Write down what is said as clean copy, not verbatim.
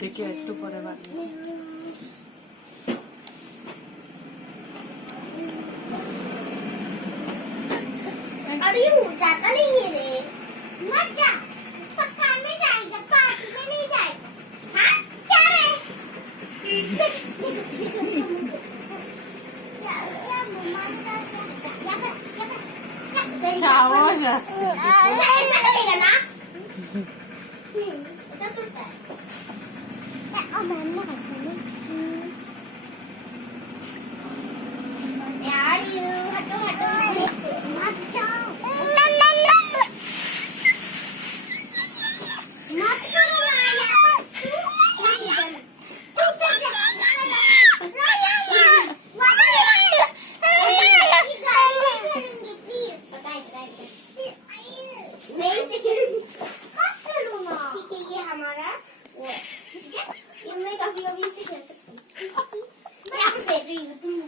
দেখি একটু পরে বানিয়ে अभी जाता नहीं है रे मत जा पक्का में जाएगा पार्टी में नहीं जाएगा हाँ क्या रे সাহস আছে ऐसा करेगा ना ऐसा करता है और मानना कैसे यार यू हटो हटो मत जाओ मत करो मैं काफी अभी से खेल सकती हूँ मैं यहाँ पे बैठ रही हूँ तुम